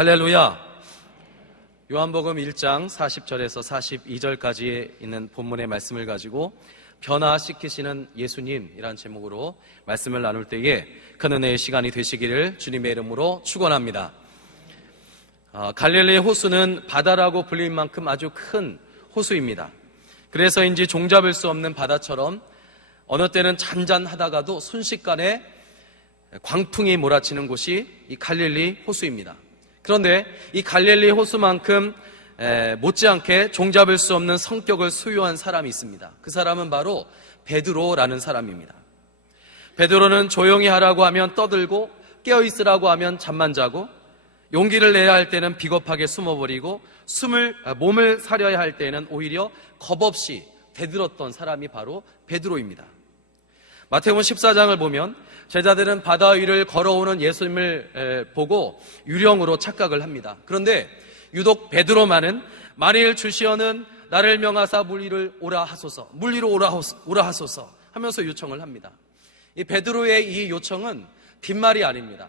할렐루야. 요한복음 1장 40절에서 42절까지에 있는 본문의 말씀을 가지고 변화시키시는 예수님이란 제목으로 말씀을 나눌 때에 큰 은혜의 시간이 되시기를 주님의 이름으로 축원합니다. 갈릴리 호수는 바다라고 불릴 만큼 아주 큰 호수입니다. 그래서인지 종잡을 수 없는 바다처럼 어느 때는 잔잔하다가도 순식간에 광풍이 몰아치는 곳이 이 갈릴리 호수입니다. 그런데 이 갈릴리 호수만큼 못지않게 종잡을 수 없는 성격을 소유한 사람이 있습니다. 그 사람은 바로 베드로라는 사람입니다. 베드로는 조용히 하라고 하면 떠들고 깨어있으라고 하면 잠만 자고 용기를 내야 할 때는 비겁하게 숨어버리고 몸을 사려야 할 때는 오히려 겁없이 대들었던 사람이 바로 베드로입니다. 마태복음 14장을 보면 제자들은 바다 위를 걸어오는 예수님을 보고 유령으로 착각을 합니다. 그런데 유독 베드로만은 만일 주시어는 나를 명하사 물 위로 오라 하소서 하면서 요청을 합니다. 이 베드로의 이 요청은 빈말이 아닙니다.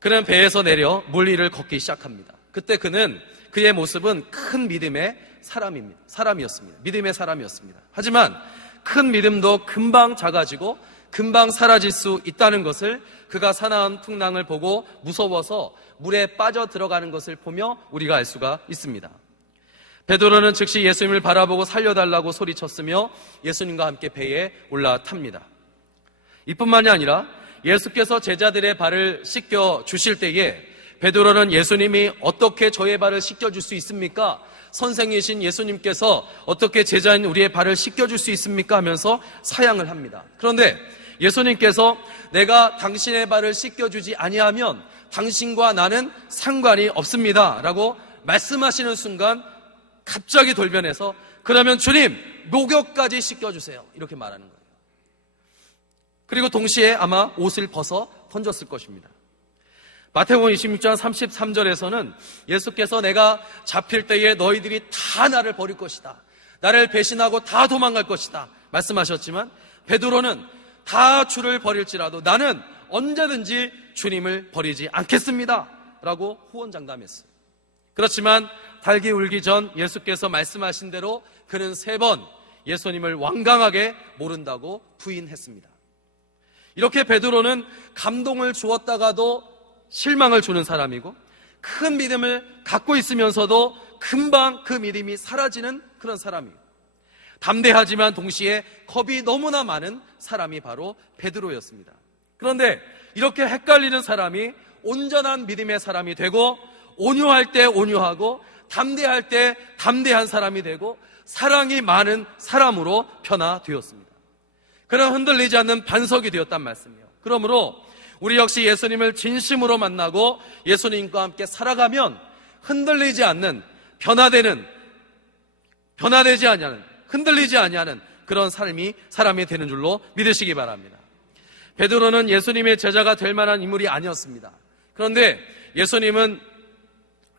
그는 배에서 내려 물 위를 걷기 시작합니다. 그때 그의 모습은 큰 믿음의 사람이었습니다. 믿음의 사람이었습니다. 하지만 큰 믿음도 금방 작아지고 금방 사라질 수 있다는 것을 그가 사나운 풍랑을 보고 무서워서 물에 빠져 들어가는 것을 보며 우리가 알 수가 있습니다. 베드로는 즉시 예수님을 바라보고 살려달라고 소리쳤으며 예수님과 함께 배에 올라탑니다. 이뿐만이 아니라 예수께서 제자들의 발을 씻겨 주실 때에 베드로는 예수님이 어떻게 저의 발을 씻겨줄 수 있습니까? 선생이신 예수님께서 어떻게 제자인 우리의 발을 씻겨줄 수 있습니까? 하면서 사양을 합니다. 그런데 예수님께서 내가 당신의 발을 씻겨주지 아니하면 당신과 나는 상관이 없습니다 라고 말씀하시는 순간 갑자기 돌변해서 그러면 주님 목욕까지 씻겨주세요 이렇게 말하는 거예요. 그리고 동시에 아마 옷을 벗어 던졌을 것입니다. 마태복음 26장 33절에서는 예수께서 내가 잡힐 때에 너희들이 다 나를 버릴 것이다, 나를 배신하고 다 도망갈 것이다 말씀하셨지만 베드로는 다 주를 버릴지라도 나는 언제든지 주님을 버리지 않겠습니다 라고 호언장담했어요. 그렇지만 달기 울기 전 예수께서 말씀하신 대로 그는 3번 예수님을 완강하게 모른다고 부인했습니다. 이렇게 베드로는 감동을 주었다가도 실망을 주는 사람이고 큰 믿음을 갖고 있으면서도 금방 그 믿음이 사라지는 그런 사람이에요. 담대하지만 동시에 겁이 너무나 많은 사람이 바로 베드로였습니다. 그런데 이렇게 헷갈리는 사람이 온전한 믿음의 사람이 되고 온유할 때 온유하고 담대할 때 담대한 사람이 되고 사랑이 많은 사람으로 변화되었습니다. 그런 흔들리지 않는 반석이 되었단 말씀이에요. 그러므로 우리 역시 예수님을 진심으로 만나고 예수님과 함께 살아가면 흔들리지 않는, 변화되지 않는, 흔들리지 아니하는 그런 사람이 되는 줄로 믿으시기 바랍니다. 베드로는 예수님의 제자가 될 만한 인물이 아니었습니다. 그런데 예수님은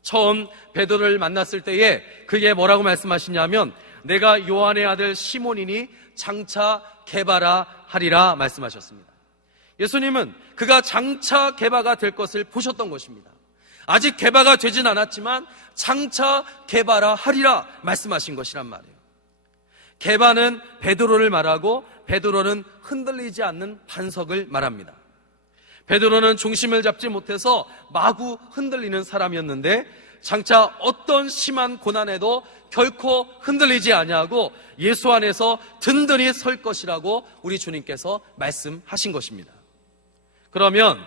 처음 베드로를 만났을 때에 그게 뭐라고 말씀하시냐면 내가 요한의 아들 시몬이니 장차 게바라 하리라 말씀하셨습니다. 예수님은 그가 장차 게바가 될 것을 보셨던 것입니다. 아직 게바가 되진 않았지만 장차 게바라 하리라 말씀하신 것이란 말이에요. 게바는 베드로를 말하고 베드로는 흔들리지 않는 반석을 말합니다. 베드로는 중심을 잡지 못해서 마구 흔들리는 사람이었는데 장차 어떤 심한 고난에도 결코 흔들리지 아니하고 예수 안에서 든든히 설 것이라고 우리 주님께서 말씀하신 것입니다. 그러면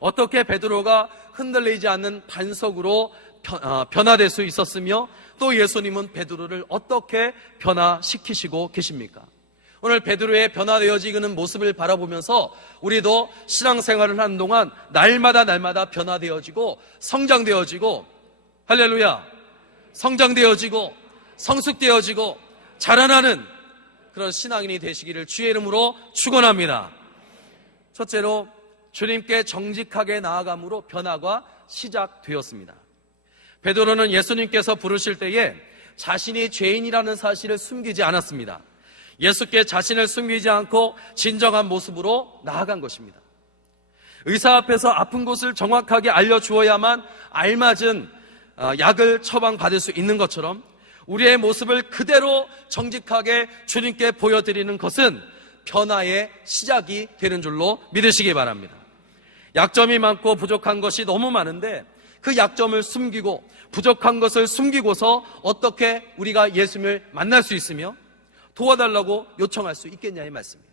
어떻게 베드로가 흔들리지 않는 반석으로 변화될 수 있었으며 또 예수님은 베드로를 어떻게 변화시키시고 계십니까? 오늘 베드로의 변화되어지는 모습을 바라보면서 우리도 신앙생활을 하는 동안 날마다 변화되어지고 성장되어지고 할렐루야 성장되어지고 성숙되어지고 자라나는 그런 신앙인이 되시기를 주의 이름으로 축원합니다. 첫째로 주님께 정직하게 나아감으로 변화가 시작되었습니다. 베드로는 예수님께서 부르실 때에 자신이 죄인이라는 사실을 숨기지 않았습니다. 예수께 자신을 숨기지 않고 진정한 모습으로 나아간 것입니다. 의사 앞에서 아픈 곳을 정확하게 알려주어야만 알맞은 약을 처방받을 수 있는 것처럼 우리의 모습을 그대로 정직하게 주님께 보여드리는 것은 변화의 시작이 되는 줄로 믿으시기 바랍니다. 약점이 많고 부족한 것이 너무 많은데 그 약점을 숨기고 부족한 것을 숨기고서 어떻게 우리가 예수님을 만날 수 있으며 도와달라고 요청할 수 있겠냐의 말씀이에요.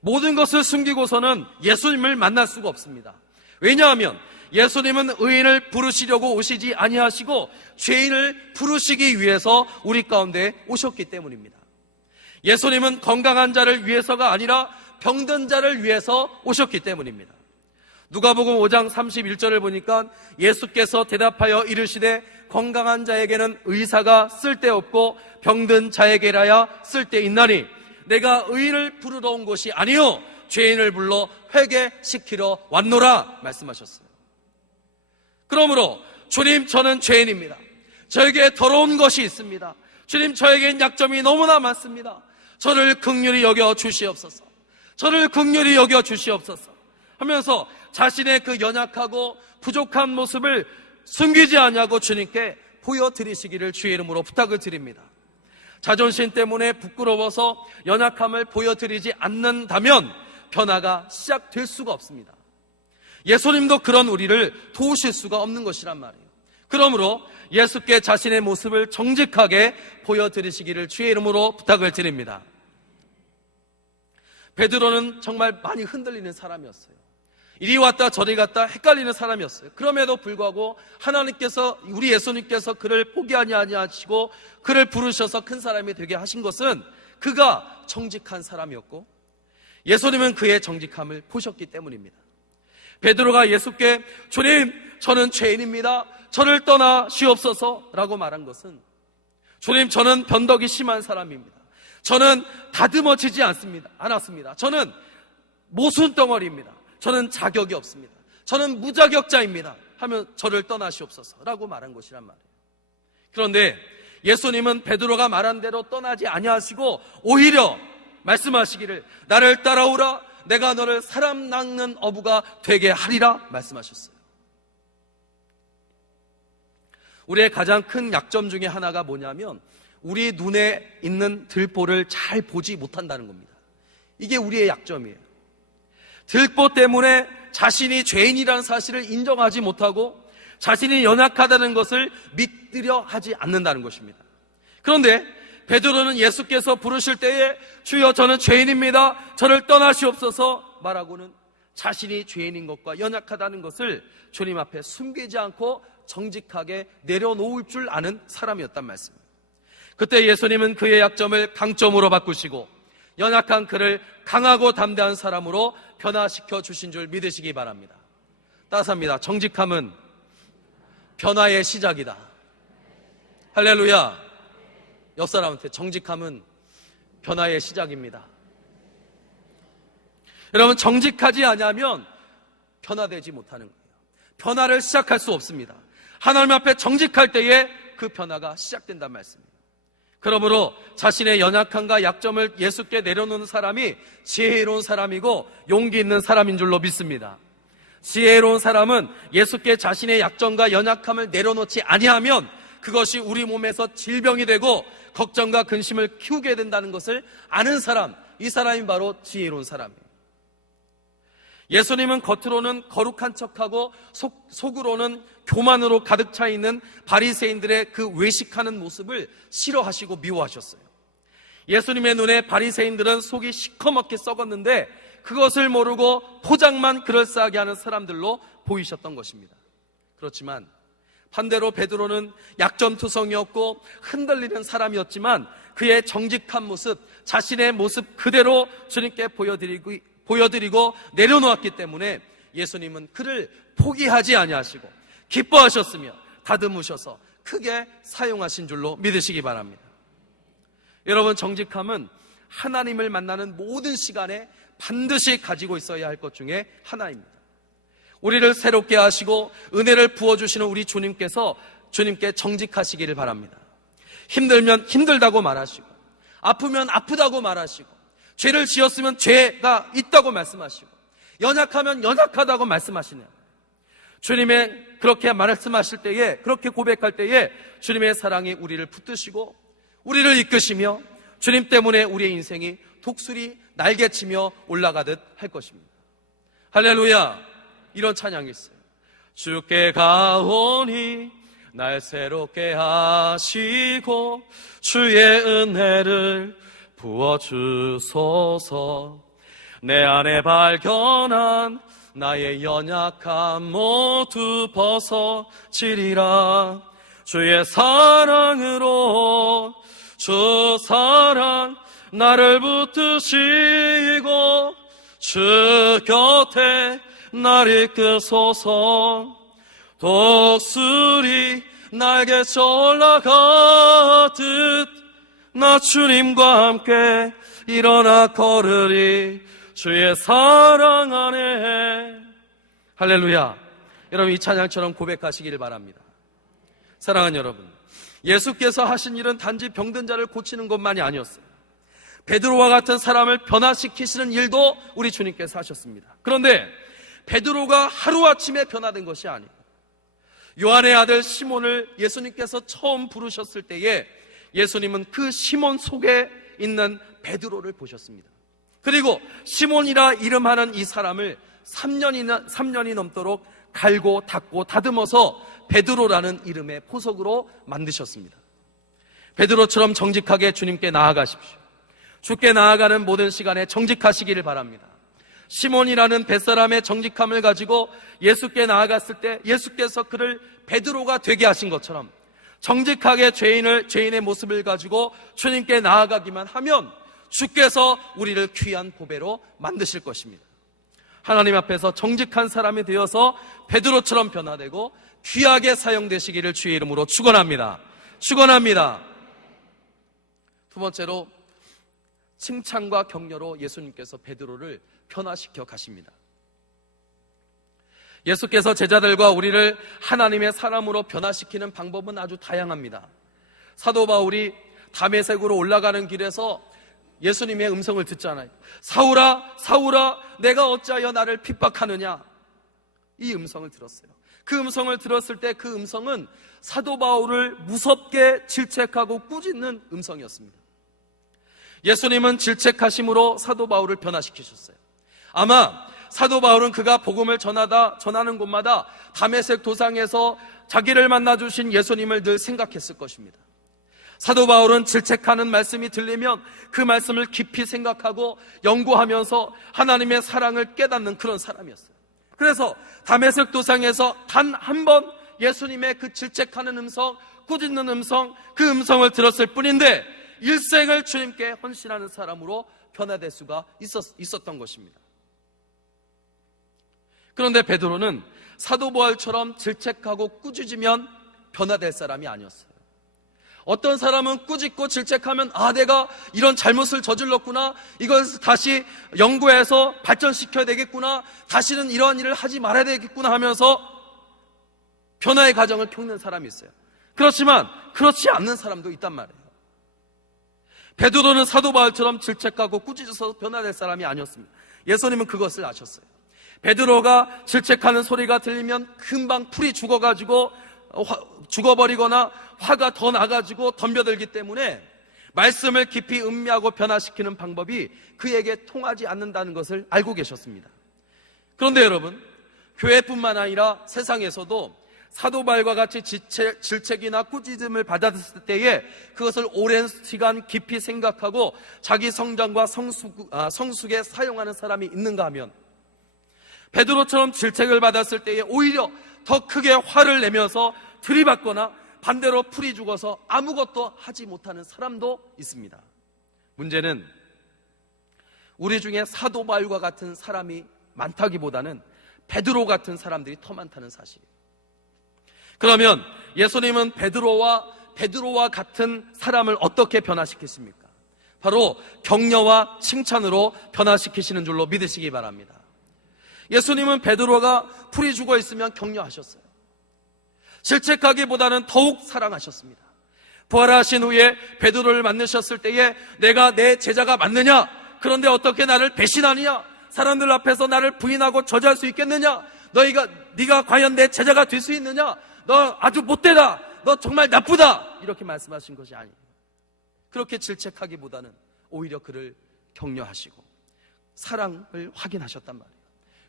모든 것을 숨기고서는 예수님을 만날 수가 없습니다. 왜냐하면 예수님은 의인을 부르시려고 오시지 아니하시고 죄인을 부르시기 위해서 우리 가운데 오셨기 때문입니다. 예수님은 건강한 자를 위해서가 아니라 병든 자를 위해서 오셨기 때문입니다. 누가복음 5장 31절을 보니까 예수께서 대답하여 이르시되 건강한 자에게는 의사가 쓸데없고 병든 자에게라야 쓸데있나니 내가 의인을 부르러 온 것이 아니요 죄인을 불러 회개시키러 왔노라 말씀하셨어요. 그러므로 주님, 저는 죄인입니다. 저에게 더러운 것이 있습니다. 주님, 저에겐 약점이 너무나 많습니다. 저를 긍휼히 여겨 주시옵소서. 저를 긍휼히 여겨 주시옵소서 하면서 자신의 그 연약하고 부족한 모습을 숨기지 아니하고 주님께 보여드리시기를 주의 이름으로 부탁을 드립니다. 자존심 때문에 부끄러워서 연약함을 보여드리지 않는다면 변화가 시작될 수가 없습니다. 예수님도 그런 우리를 도우실 수가 없는 것이란 말이에요. 그러므로 예수께 자신의 모습을 정직하게 보여드리시기를 주의 이름으로 부탁을 드립니다. 베드로는 정말 많이 흔들리는 사람이었어요. 이리 왔다 저리 갔다 헷갈리는 사람이었어요. 그럼에도 불구하고 하나님께서, 우리 예수님께서 그를 포기하지 아니하시고 그를 부르셔서 큰 사람이 되게 하신 것은 그가 정직한 사람이었고 예수님은 그의 정직함을 보셨기 때문입니다. 베드로가 예수께 주님, 저는 죄인입니다. 저를 떠나시옵소서 라고 말한 것은 주님, 저는 변덕이 심한 사람입니다. 저는 다듬어지지 않았습니다. 저는 모순덩어리입니다. 저는 자격이 없습니다. 저는 무자격자입니다. 하면 저를 떠나시옵소서라고 말한 것이란 말이에요. 그런데 예수님은 베드로가 말한 대로 떠나지 아니하시고 오히려 말씀하시기를 나를 따라오라, 내가 너를 사람 낚는 어부가 되게 하리라 말씀하셨어요. 우리의 가장 큰 약점 중에 하나가 뭐냐면 우리 눈에 있는 들보를 잘 보지 못한다는 겁니다. 이게 우리의 약점이에요. 들보 때문에 자신이 죄인이라는 사실을 인정하지 못하고 자신이 연약하다는 것을 믿으려 하지 않는다는 것입니다. 그런데 베드로는 예수께서 부르실 때에 주여, 저는 죄인입니다. 저를 떠나시옵소서 말하고는 자신이 죄인인 것과 연약하다는 것을 주님 앞에 숨기지 않고 정직하게 내려놓을 줄 아는 사람이었단 말씀입니다. 그때 예수님은 그의 약점을 강점으로 바꾸시고 연약한 그를 강하고 담대한 사람으로 변화시켜 주신 줄 믿으시기 바랍니다. 따스합니다. 정직함은 변화의 시작이다. 할렐루야. 옆 사람한테 정직함은 변화의 시작입니다. 여러분, 정직하지 않으면 변화되지 못하는 거예요. 변화를 시작할 수 없습니다. 하나님 앞에 정직할 때에 그 변화가 시작된단 말씀입니다. 그러므로 자신의 연약함과 약점을 예수께 내려놓는 사람이 지혜로운 사람이고 용기 있는 사람인 줄로 믿습니다. 지혜로운 사람은 예수께 자신의 약점과 연약함을 내려놓지 아니하면 그것이 우리 몸에서 질병이 되고 걱정과 근심을 키우게 된다는 것을 아는 사람, 이 사람이 바로 지혜로운 사람이에요. 예수님은 겉으로는 거룩한 척하고 속으로는 교만으로 가득 차 있는 바리새인들의 그 외식하는 모습을 싫어하시고 미워하셨어요. 예수님의 눈에 바리새인들은 속이 시커멓게 썩었는데 그것을 모르고 포장만 그럴싸하게 하는 사람들로 보이셨던 것입니다. 그렇지만 반대로 베드로는 약점투성이었고 흔들리는 사람이었지만 그의 정직한 모습, 자신의 모습 그대로 주님께 보여드리고 내려놓았기 때문에 예수님은 그를 포기하지 아니하시고 기뻐하셨으며 다듬으셔서 크게 사용하신 줄로 믿으시기 바랍니다. 여러분, 정직함은 하나님을 만나는 모든 시간에 반드시 가지고 있어야 할 것 중에 하나입니다. 우리를 새롭게 하시고 은혜를 부어주시는 우리 주님께서 주님께 정직하시기를 바랍니다. 힘들면 힘들다고 말하시고 아프면 아프다고 말하시고 죄를 지었으면 죄가 있다고 말씀하시고 연약하면 연약하다고 말씀하시네요. 주님의 그렇게 말씀하실 때에, 그렇게 고백할 때에 주님의 사랑이 우리를 붙드시고 우리를 이끄시며 주님 때문에 우리의 인생이 독수리 날개치며 올라가듯 할 것입니다. 할렐루야. 이런 찬양이 있어요. 주께 가오니 날 새롭게 하시고 주의 은혜를 부어주소서. 내 안에 발견한 나의 연약함 모두 벗어지리라. 주의 사랑으로 주 사랑 나를 붙드시고 주 곁에 날 이끄소서. 독수리 날개쳐 올라가듯 나 주님과 함께 일어나 걸으리. 주의 사랑 안에. 할렐루야. 여러분, 이 찬양처럼 고백하시기를 바랍니다. 사랑하는 여러분, 예수께서 하신 일은 단지 병든 자를 고치는 것만이 아니었어요. 베드로와 같은 사람을 변화시키시는 일도 우리 주님께서 하셨습니다. 그런데 베드로가 하루아침에 변화된 것이 아니에요. 요한의 아들 시몬을 예수님께서 처음 부르셨을 때에 예수님은 그 시몬 속에 있는 베드로를 보셨습니다. 그리고 시몬이라 이름하는 이 사람을 3년이 넘도록 갈고 닦고 다듬어서 베드로라는 이름의 포석으로 만드셨습니다. 베드로처럼 정직하게 주님께 나아가십시오. 주께 나아가는 모든 시간에 정직하시기를 바랍니다. 시몬이라는 뱃사람의 정직함을 가지고 예수께 나아갔을 때 예수께서 그를 베드로가 되게 하신 것처럼 정직하게 죄인의 모습을 가지고 주님께 나아가기만 하면 주께서 우리를 귀한 보배로 만드실 것입니다. 하나님 앞에서 정직한 사람이 되어서 베드로처럼 변화되고 귀하게 사용되시기를 주의 이름으로 축원합니다. 축원합니다. 두 번째로 칭찬과 격려로 예수님께서 베드로를 변화시켜 가십니다. 예수께서 제자들과 우리를 하나님의 사람으로 변화시키는 방법은 아주 다양합니다. 사도 바울이 다메섹으로 올라가는 길에서 예수님의 음성을 듣잖아요. 사울아, 사울아, 내가 어찌하여 나를 핍박하느냐? 이 음성을 들었어요. 그 음성을 들었을 때 그 음성은 사도 바울을 무섭게 질책하고 꾸짖는 음성이었습니다. 예수님은 질책하심으로 사도 바울을 변화시키셨어요. 아마 사도 바울은 그가 복음을 전하는 곳마다 다메섹 도상에서 자기를 만나주신 예수님을 늘 생각했을 것입니다. 사도 바울은 질책하는 말씀이 들리면 그 말씀을 깊이 생각하고 연구하면서 하나님의 사랑을 깨닫는 그런 사람이었어요. 그래서 다메섹 도상에서 단 한 번 예수님의 그 질책하는 음성, 꾸짖는 음성, 그 음성을 들었을 뿐인데 일생을 주님께 헌신하는 사람으로 변화될 수가 있었던 것입니다. 그런데 베드로는 사도 바울처럼 질책하고 꾸짖으면 변화될 사람이 아니었어요. 어떤 사람은 꾸짖고 질책하면 내가 이런 잘못을 저질렀구나, 이걸 다시 연구해서 발전시켜야 되겠구나, 다시는 이러한 일을 하지 말아야 되겠구나 하면서 변화의 과정을 겪는 사람이 있어요. 그렇지만 그렇지 않는 사람도 있단 말이에요. 베드로는 사도 바울처럼 질책하고 꾸짖어서 변화될 사람이 아니었습니다. 예수님은 그것을 아셨어요. 베드로가 질책하는 소리가 들리면 금방 풀이 죽어버리거나 화가 더 나가지고 덤벼들기 때문에 말씀을 깊이 음미하고 변화시키는 방법이 그에게 통하지 않는다는 것을 알고 계셨습니다. 그런데 여러분, 교회뿐만 아니라 세상에서도 사도 바울과 같이 질책이나 꾸짖음을 받았을 때에 그것을 오랜 시간 깊이 생각하고 자기 성장과 성숙에 사용하는 사람이 있는가 하면 베드로처럼 질책을 받았을 때에 오히려 더 크게 화를 내면서 들이받거나 반대로 풀이 죽어서 아무것도 하지 못하는 사람도 있습니다. 문제는 우리 중에 사도 바울과 같은 사람이 많다기보다는 베드로 같은 사람들이 더 많다는 사실이에요. 그러면 예수님은 베드로와 같은 사람을 어떻게 변화시키십니까? 바로 격려와 칭찬으로 변화시키시는 줄로 믿으시기 바랍니다. 예수님은 베드로가 풀이 죽어 있으면 격려하셨어요. 질책하기보다는 더욱 사랑하셨습니다. 부활하신 후에 베드로를 만나셨을 때에 내가 내 제자가 맞느냐? 그런데 어떻게 나를 배신하느냐? 사람들 앞에서 나를 부인하고 저주할 수 있겠느냐? 네가 과연 내 제자가 될 수 있느냐? 너 아주 못되다. 너 정말 나쁘다. 이렇게 말씀하신 것이 아니에요. 그렇게 질책하기보다는 오히려 그를 격려하시고 사랑을 확인하셨단 말이에요.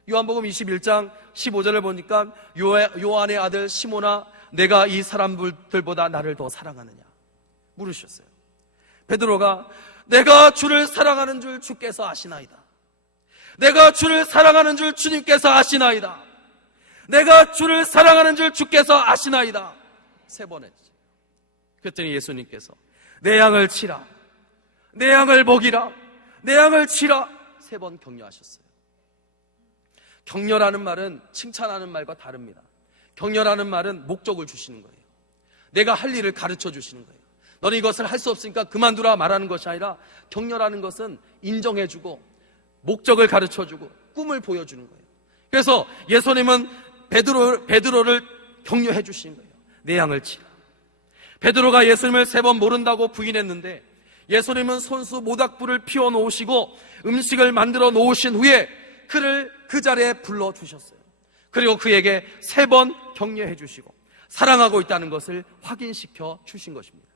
요한복음 21장 15절을 보니까 요한의 아들 시몬아, 내가 이 사람들보다 나를 더 사랑하느냐 물으셨어요. 베드로가 내가 주를 사랑하는 줄 주께서 아시나이다. 내가 주를 사랑하는 줄 주님께서 아시나이다. 내가 주를 사랑하는 줄 주께서 아시나이다. 3번 했죠. 그랬더니 예수님께서 내 양을 치라, 내 양을 먹이라, 내 양을 치라 3번 격려하셨어요. 격려라는 말은 칭찬하는 말과 다릅니다. 격려라는 말은 목적을 주시는 거예요. 내가 할 일을 가르쳐 주시는 거예요. 너는 이것을 할 수 없으니까 그만두라 말하는 것이 아니라, 격려라는 것은 인정해주고 목적을 가르쳐주고 꿈을 보여주는 거예요. 그래서 예수님은 베드로를 격려해 주시는 거예요. 내 양을 치라. 베드로가 예수님을 3번 모른다고 부인했는데 예수님은 손수 모닥불을 피워 놓으시고 음식을 만들어 놓으신 후에 그를 그 자리에 불러주셨어요. 그리고 그에게 3번 격려해 주시고 사랑하고 있다는 것을 확인시켜 주신 것입니다.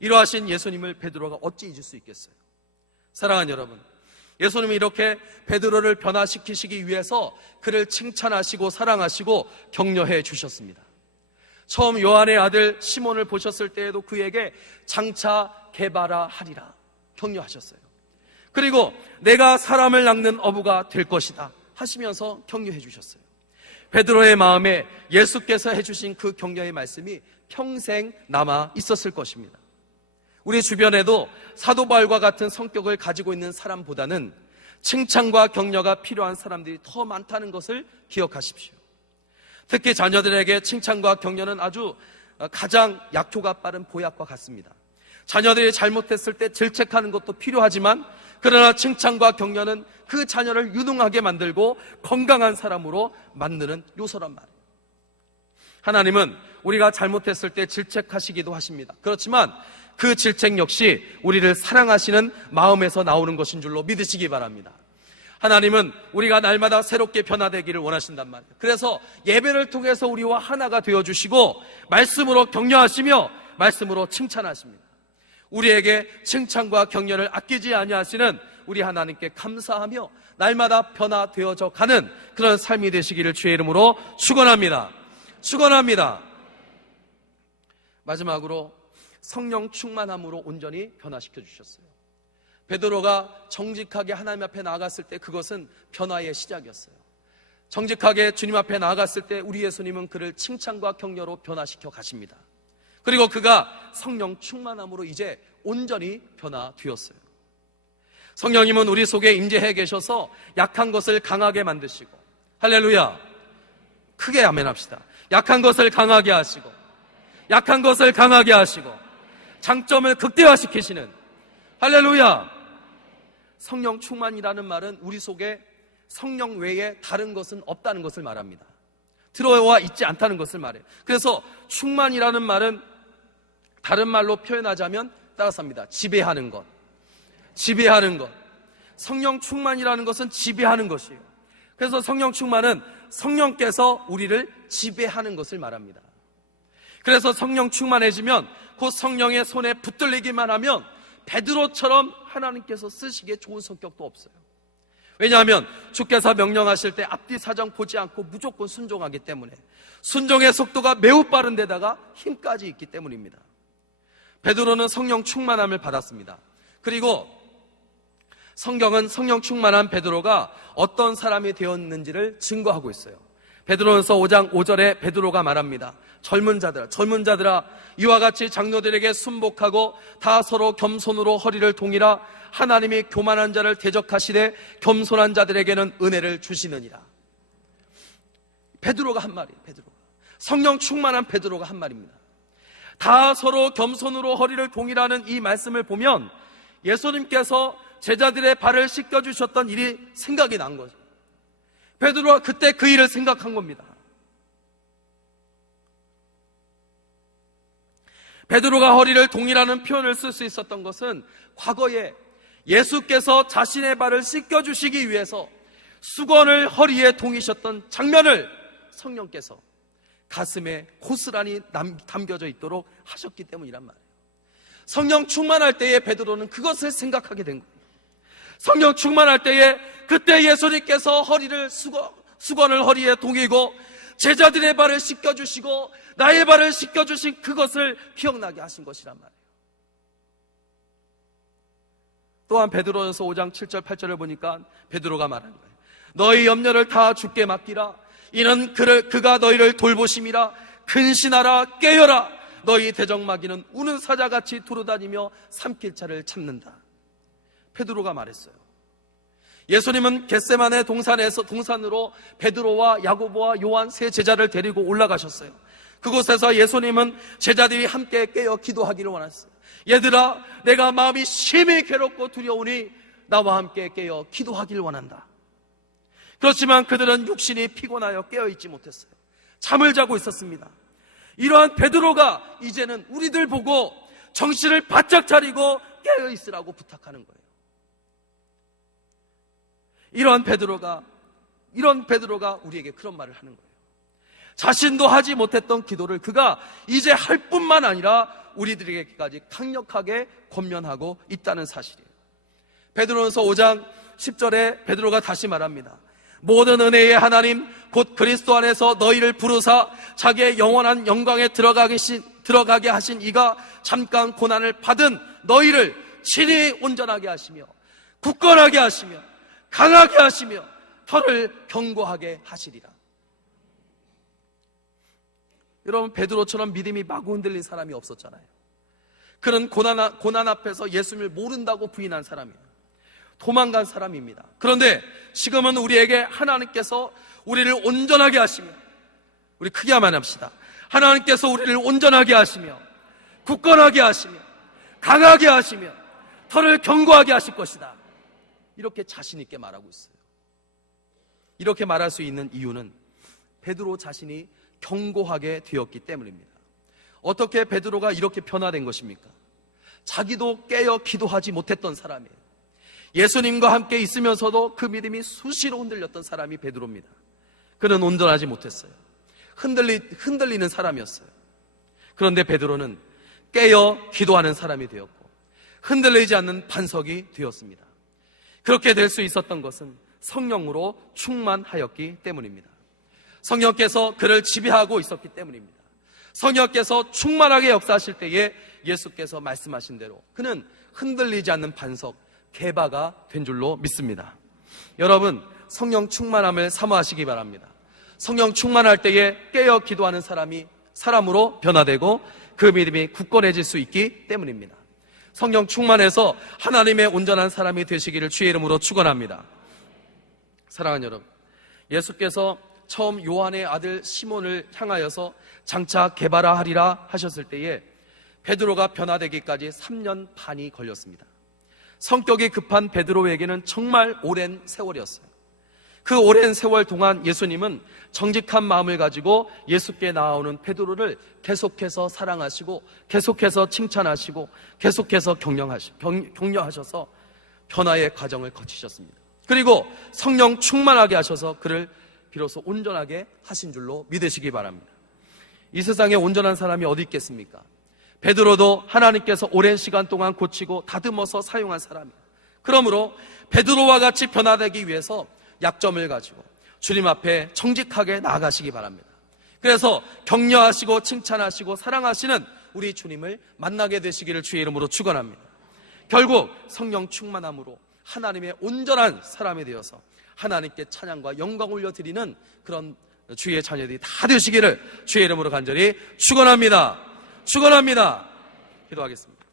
이러하신 예수님을 베드로가 어찌 잊을 수 있겠어요? 사랑하는 여러분, 예수님이 이렇게 베드로를 변화시키시기 위해서 그를 칭찬하시고 사랑하시고 격려해 주셨습니다. 처음 요한의 아들 시몬을 보셨을 때에도 그에게 장차 개바라 하리라 격려하셨어요. 그리고 내가 사람을 낚는 어부가 될 것이다 하시면서 격려해 주셨어요. 베드로의 마음에 예수께서 해주신 그 격려의 말씀이 평생 남아 있었을 것입니다. 우리 주변에도 사도 바울과 같은 성격을 가지고 있는 사람보다는 칭찬과 격려가 필요한 사람들이 더 많다는 것을 기억하십시오. 특히 자녀들에게 칭찬과 격려는 아주 가장 약효가 빠른 보약과 같습니다. 자녀들이 잘못했을 때 질책하는 것도 필요하지만, 그러나 칭찬과 격려는 그 자녀를 유능하게 만들고 건강한 사람으로 만드는 요소란 말이에요. 하나님은 우리가 잘못했을 때 질책하시기도 하십니다. 그렇지만 그 질책 역시 우리를 사랑하시는 마음에서 나오는 것인 줄로 믿으시기 바랍니다. 하나님은 우리가 날마다 새롭게 변화되기를 원하신단 말이에요. 그래서 예배를 통해서 우리와 하나가 되어주시고 말씀으로 격려하시며 말씀으로 칭찬하십니다. 우리에게 칭찬과 격려를 아끼지 아니하시는 우리 하나님께 감사하며 날마다 변화되어져 가는 그런 삶이 되시기를 주의 이름으로 축원합니다. 축원합니다. 마지막으로 성령 충만함으로 온전히 변화시켜 주셨어요. 베드로가 정직하게 하나님 앞에 나아갔을 때 그것은 변화의 시작이었어요. 정직하게 주님 앞에 나아갔을 때 우리 예수님은 그를 칭찬과 격려로 변화시켜 가십니다. 그리고 그가 성령 충만함으로 이제 온전히 변화되었어요. 성령님은 우리 속에 임재해 계셔서 약한 것을 강하게 만드시고, 할렐루야, 크게 아멘합시다. 약한 것을 강하게 하시고, 약한 것을 강하게 하시고, 장점을 극대화시키시는, 할렐루야. 성령 충만이라는 말은 우리 속에 성령 외에 다른 것은 없다는 것을 말합니다. 들어와 있지 않다는 것을 말해요. 그래서 충만이라는 말은 다른 말로 표현하자면 따라서합니다. 지배하는 것. 지배하는 것. 성령 충만이라는 것은 지배하는 것이에요. 그래서 성령 충만은 성령께서 우리를 지배하는 것을 말합니다. 그래서 성령 충만해지면 곧 성령의 손에 붙들리기만 하면 베드로처럼 하나님께서 쓰시기에 좋은 성격도 없어요. 왜냐하면 주께서 명령하실 때 앞뒤 사정 보지 않고 무조건 순종하기 때문에, 순종의 속도가 매우 빠른 데다가 힘까지 있기 때문입니다. 베드로는 성령 충만함을 받았습니다. 그리고 성경은 성령 충만한 베드로가 어떤 사람이 되었는지를 증거하고 있어요. 베드로전서 5장 5절에 베드로가 말합니다. 젊은 자들아 이와 같이 장로들에게 순복하고 다 서로 겸손으로 허리를 동이라. 하나님이 교만한 자를 대적하시되 겸손한 자들에게는 은혜를 주시느니라. 베드로가 한 말이에요. 성령 충만한 베드로가 한 말입니다. 다 서로 겸손으로 허리를 동이라는 이 말씀을 보면 예수님께서 제자들의 발을 씻겨주셨던 일이 생각이 난 거죠. 베드로가 그때 그 일을 생각한 겁니다. 베드로가 허리를 동이라는 표현을 쓸 수 있었던 것은 과거에 예수께서 자신의 발을 씻겨주시기 위해서 수건을 허리에 동이셨던 장면을 성령께서 가슴에 고스란히 담겨져 있도록 하셨기 때문이란 말이에요. 성령 충만할 때에 베드로는 그것을 생각하게 된 거예요. 성령 충만할 때에 그때 예수님께서 수건을 허리에 동이고 제자들의 발을 씻겨주시고 나의 발을 씻겨주신 그것을 기억나게 하신 것이란 말이에요. 또한 베드로전서 5장 7절 8절을 보니까 베드로가 말하는 거예요. 너희 염려를 다 주께 맡기라. 이는 그가 너희를 돌보심이라. 근신하라, 깨어라. 너희 대적마귀는 우는 사자같이 두루다니며 삼킬 자를 참는다. 베드로가 말했어요. 예수님은 겟세마네 동산으로 베드로와 야고보와 요한 세 제자를 데리고 올라가셨어요. 그곳에서 예수님은 제자들이 함께 깨어 기도하기를 원했어요. 얘들아, 내가 마음이 심히 괴롭고 두려우니 나와 함께 깨어 기도하기를 원한다. 그렇지만 그들은 육신이 피곤하여 깨어있지 못했어요. 잠을 자고 있었습니다. 이러한 베드로가 이제는 우리들 보고 정신을 바짝 차리고 깨어있으라고 부탁하는 거예요. 이런 베드로가 우리에게 그런 말을 하는 거예요. 자신도 하지 못했던 기도를 그가 이제 할 뿐만 아니라 우리들에게까지 강력하게 권면하고 있다는 사실이에요. 베드로전서 5장 10절에 베드로가 다시 말합니다. 모든 은혜의 하나님 곧 그리스도 안에서 너희를 부르사 자기의 영원한 영광에 들어가게 하신 이가 잠깐 고난을 받은 너희를 친히 온전하게 하시며 굳건하게 하시며 강하게 하시며 혀를 견고하게 하시리라. 여러분, 베드로처럼 믿음이 마구 흔들린 사람이 없었잖아요. 그는 고난 앞에서 예수님을 모른다고 부인한 사람이에요. 도망간 사람입니다. 그런데 지금은 우리에게 하나님께서 우리를 온전하게 하시며, 우리 크게 한번 합시다. 하나님께서 우리를 온전하게 하시며 굳건하게 하시며 강하게 하시며 혀를 견고하게 하실 것이다. 이렇게 자신 있게 말하고 있어요. 이렇게 말할 수 있는 이유는 베드로 자신이 견고하게 되었기 때문입니다. 어떻게 베드로가 이렇게 변화된 것입니까? 자기도 깨어 기도하지 못했던 사람이에요. 예수님과 함께 있으면서도 그 믿음이 수시로 흔들렸던 사람이 베드로입니다. 그는 온전하지 못했어요. 흔들리는 사람이었어요. 그런데 베드로는 깨어 기도하는 사람이 되었고 흔들리지 않는 반석이 되었습니다. 그렇게 될 수 있었던 것은 성령으로 충만하였기 때문입니다. 성령께서 그를 지배하고 있었기 때문입니다. 성령께서 충만하게 역사하실 때에 예수께서 말씀하신 대로 그는 흔들리지 않는 반석, 개바가 된 줄로 믿습니다. 여러분, 성령 충만함을 사모하시기 바랍니다. 성령 충만할 때에 깨어 기도하는 사람으로 변화되고 그 믿음이 굳건해질 수 있기 때문입니다. 성령 충만해서 하나님의 온전한 사람이 되시기를 주의 이름으로 축원합니다. 사랑하는 여러분, 예수께서 처음 요한의 아들 시몬을 향하여서 장차 개바라 하리라 하셨을 때에 베드로가 변화되기까지 3년 반이 걸렸습니다. 성격이 급한 베드로에게는 정말 오랜 세월이었어요. 그 오랜 세월 동안 예수님은 정직한 마음을 가지고 예수께 나오는 베드로를 계속해서 사랑하시고 계속해서 칭찬하시고 계속해서 격려하셔서 변화의 과정을 거치셨습니다. 그리고 성령 충만하게 하셔서 그를 비로소 온전하게 하신 줄로 믿으시기 바랍니다. 이 세상에 온전한 사람이 어디 있겠습니까? 베드로도 하나님께서 오랜 시간 동안 고치고 다듬어서 사용한 사람이에요. 그러므로 베드로와 같이 변화되기 위해서 약점을 가지고 주님 앞에 정직하게 나아가시기 바랍니다. 그래서 격려하시고 칭찬하시고 사랑하시는 우리 주님을 만나게 되시기를 주의 이름으로 축원합니다. 결국 성령 충만함으로 하나님의 온전한 사람이 되어서 하나님께 찬양과 영광 올려드리는 그런 주의 자녀들이 다 되시기를 주의 이름으로 간절히 축원합니다. 축원합니다. 기도하겠습니다.